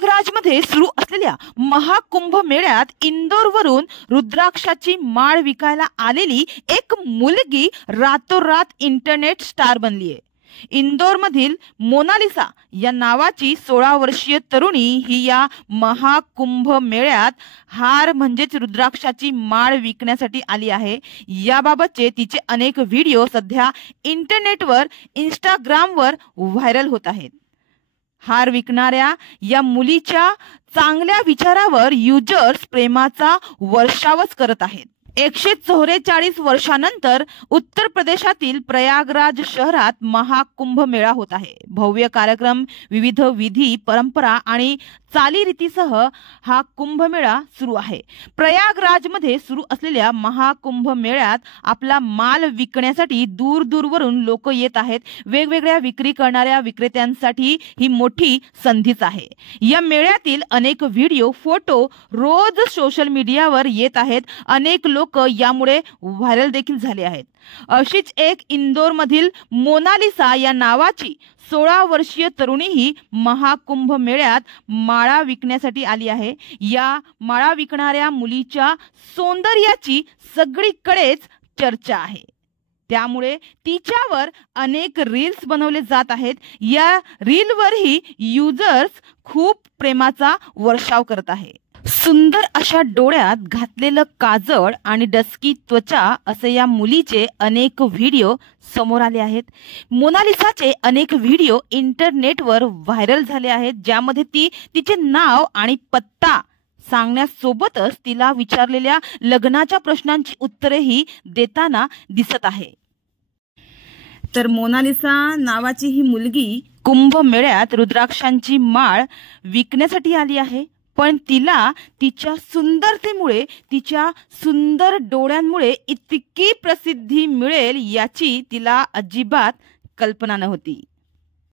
प्रयागराजमध्ये सुरू असलेल्या महाकुंभ मेळ्यात इंदोरवरून रुद्राक्षाची माळ विकायला आलेली एक मुलगी रातोरात इंटरनेट स्टार बनली आहे। इंदोरमधील मोनालिसा या नावाची 16 वर्षीय तरुणी ही या महाकुंभ मेळ्यात हार म्हणजेच रुद्राक्षाची माळ विकण्यासाठी आली आहे। याबाबतचे तिचे अनेक व्हिडिओ सध्या इंटरनेटवर इंस्टाग्रामवर व्हायरल होत आहेत। हार विकणाऱ्या या मुलीच्या चांगल्या विचारावर युजर्स प्रेमाचा वर्षावच करत आहेत। 144 वर्षानंतर उत्तर प्रदेशातील प्रयागराज शहरात महाकुंभ मेळा होत आहे। भव्य कार्यक्रम, विविध विधी, परंपरा आणि चालीरीतीसह हा कुंभमेळा सुरू आहे। प्रयागराजमध्ये सुरू असलेल्या महाकुंभ मेळ्यात आपला माल विकण्यासाठी दूरदूरवरून लोक येत आहेत। वेगवेगळ्या विक्री करणाऱ्या विक्रेत्यांसाठी ही मोठी संधीच आहे। या मेळ्यातील अनेक व्हिडिओ, फोटो रोज सोशल मीडियावर येत आहेत। अनेक लोक यामुळे व्हायरल देखील झाले आहेत। अशीच एक इंदोरमधील मोनालिसा या नावाची 16 वर्षीय तरुणीही महाकुंभ मेळ्यात माळा विकण्यासाठी आली आहे। या माळा विकणाऱ्या मुलीच्या सौंदर्याची सगळीकडेच चर्चा आहे, त्यामुळे तिच्यावर अनेक रील्स बनवले जात आहेत। या रीलवरही युजर्स खूप प्रेमाचा वर्षाव करत आहे। सुंदर अशा डोळ्यात घातलेलं काजळ आणि डस्की त्वचा असे या मुलीचे अनेक व्हिडिओ समोर आले आहेत। मोनालिसाचे अनेक व्हिडिओ इंटरनेटवर व्हायरल झाले आहेत, ज्यामध्ये ती तिचे नाव आणि पत्ता सांगण्यासोबतच तिला विचारलेल्या लग्नाच्या प्रश्नांची उत्तरेही देताना दिसत आहे। तर मोनालिसा नावाची ही मुलगी कुंभ मेळ्यात रुद्राक्षांची माळ विकण्यासाठी आली आहे, पण तिला तिच्या सुंदरतेमुळे, तिच्या सुंदर डोळ्यांमुळे इतकी प्रसिद्धी मिळेल याची तिला अजिबात कल्पना नव्हती।